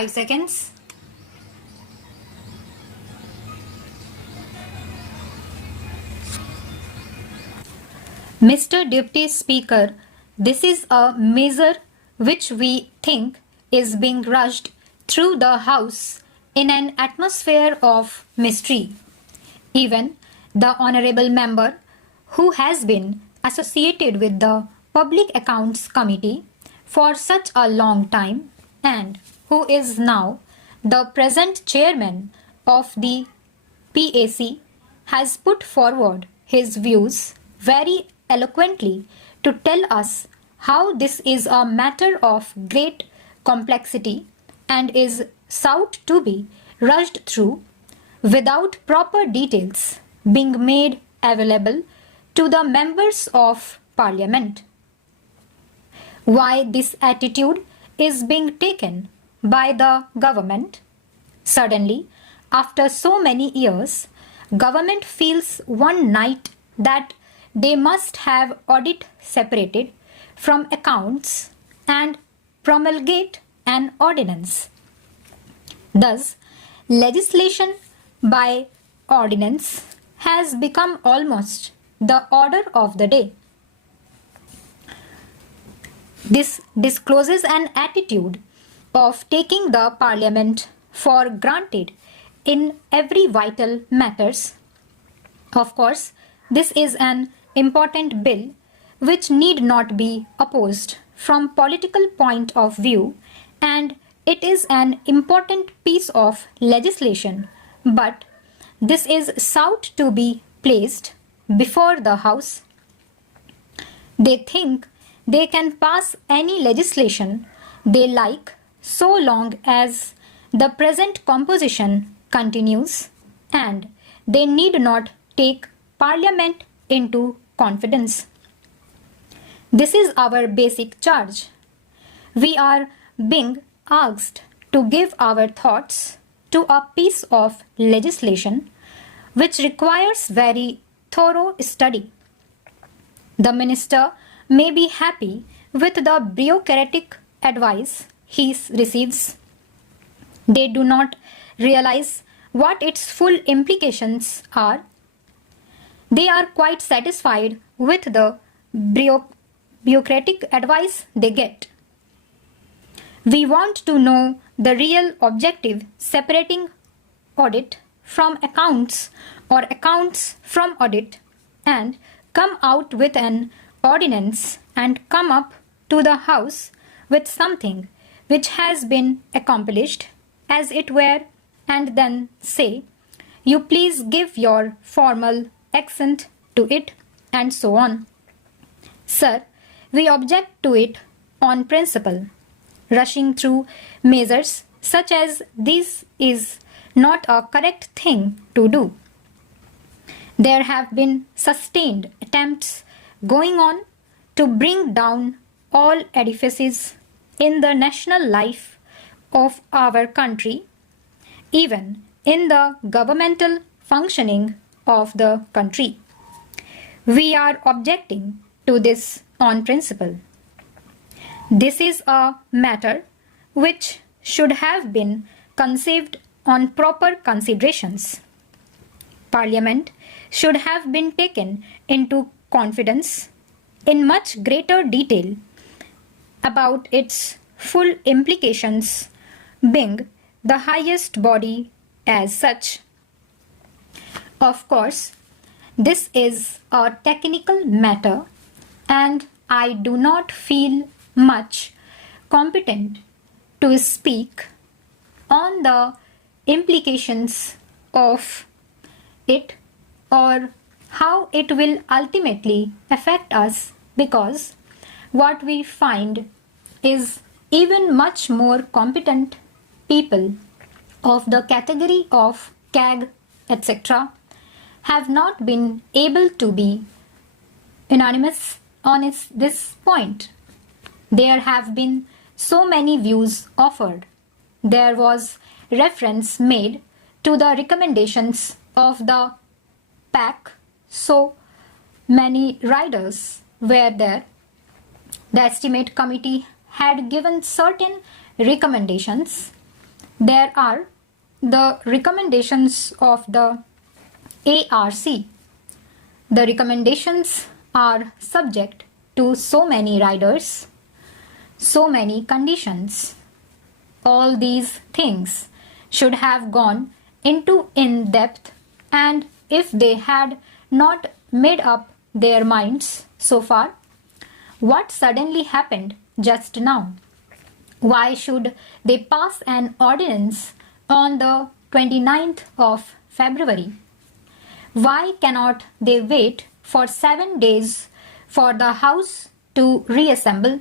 5 seconds. Mr. Deputy Speaker, this is a measure which we think is being rushed through the House in an atmosphere of mystery. Even the Honourable Member, who has been associated with the Public Accounts Committee for such a long time and who is now the present Chairman of the PAC, has put forward his views very eloquently to tell us how this is a matter of great complexity and is sought to be rushed through without proper details being made available to the members of Parliament. Why this attitude is being taken by the government? Suddenly, after so many years, government feels one night that they must have audit separated from accounts and promulgate an ordinance. Thus, legislation by ordinance has become almost the order of the day. This discloses an attitude of taking the Parliament for granted in every vital matters. Of course, this is an important bill which need not be opposed from political point of view, and it is an important piece of legislation, but this is sought to be placed before the House. They think they can pass any legislation they like so long as the present composition continues, and they need not take Parliament into confidence. This is our basic charge. We are being asked to give our thoughts to a piece of legislation which requires very thorough study. The minister may be happy with the bureaucratic advice he receives. They do not realize what its full implications are. They are quite satisfied with the bureaucratic advice they get. We want to know the real objective separating audit from accounts or accounts from audit and come out with an ordinance and come up to the House with something which has been accomplished, as it were, and then say, "You please give your formal accent to it," and so on. Sir, we object to it on principle. Rushing through measures such as this is not a correct thing to do. There have been sustained attempts going on to bring down all edifices in the national life of our country, even in the governmental functioning of the country. We are objecting to this on principle. This is a matter which should have been conceived on proper considerations. Parliament should have been taken into confidence in much greater detail about its full implications, being the highest body as such. Of course, this is a technical matter, and I do not feel much competent to speak on the implications of it or how it will ultimately affect us, because what we find is even much more competent people of the category of CAG, etc., have not been able to be unanimous on this point. There have been so many views offered. There was reference made to the recommendations of the PAC. So many riders were there. The estimate committee had given certain recommendations, There are the recommendations of the ARC. The recommendations are subject to so many riders, so many conditions. All these things should have gone into in depth, and if they had not made up their minds so far, what suddenly happened just now? Why should they pass an ordinance on the 29th of February? Why cannot they wait for 7 days for the House to reassemble?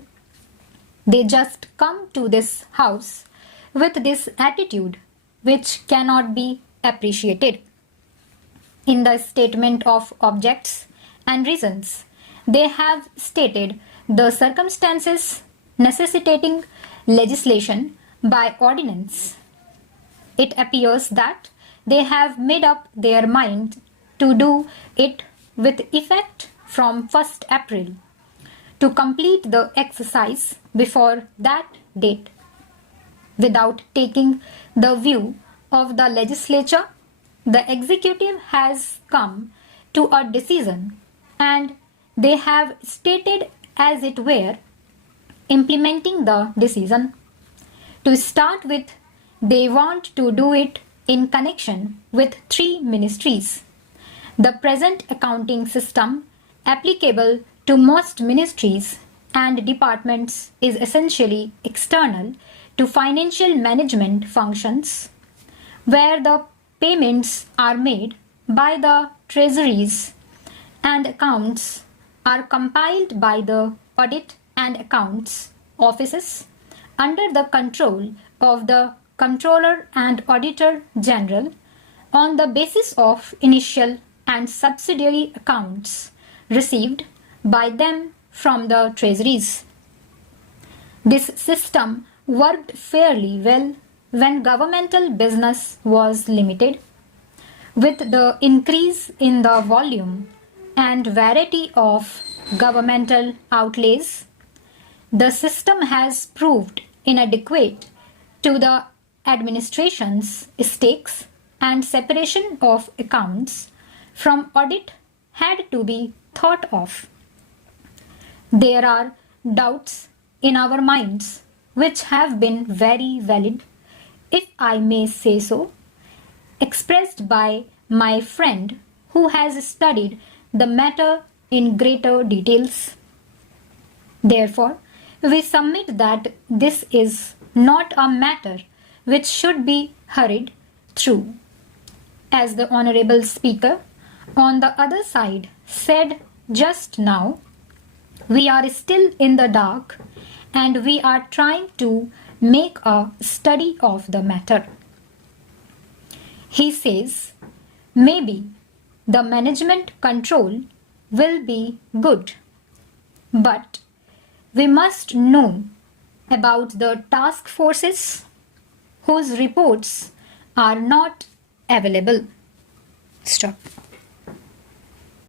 They just come to this House with this attitude which cannot be appreciated. In the statement of objects and reasons, they have stated the circumstances necessitating legislation by ordinance. It appears that they have made up their mind to do it with effect from 1st April, to complete the exercise before that date. Without taking the view of the legislature, the executive has come to a decision, and they have stated, as it were, implementing the decision. To start with, they want to do it in connection with 3 ministries. The present accounting system applicable to most ministries and departments is essentially external to financial management functions, where the payments are made by the treasuries and accounts are compiled by the audit and accounts offices under the control of the Controller and Auditor General on the basis of initial and subsidiary accounts received by them from the treasuries. This system worked fairly well when governmental business was limited. With the increase in the volume and variety of governmental outlays, the system has proved inadequate to the administration's stakes, and separation of accounts from audit had to be thought of. There are doubts in our minds which have been very valid, if I may say so, expressed by my friend who has studied the matter in greater details. Therefore, we submit that this is not a matter which should be hurried through. As the Honorable Speaker on the other side said just now, we are still in the dark and we are trying to make a study of the matter. He says, maybe the management control will be good, but we must know about the task forces whose reports are not available. Stop.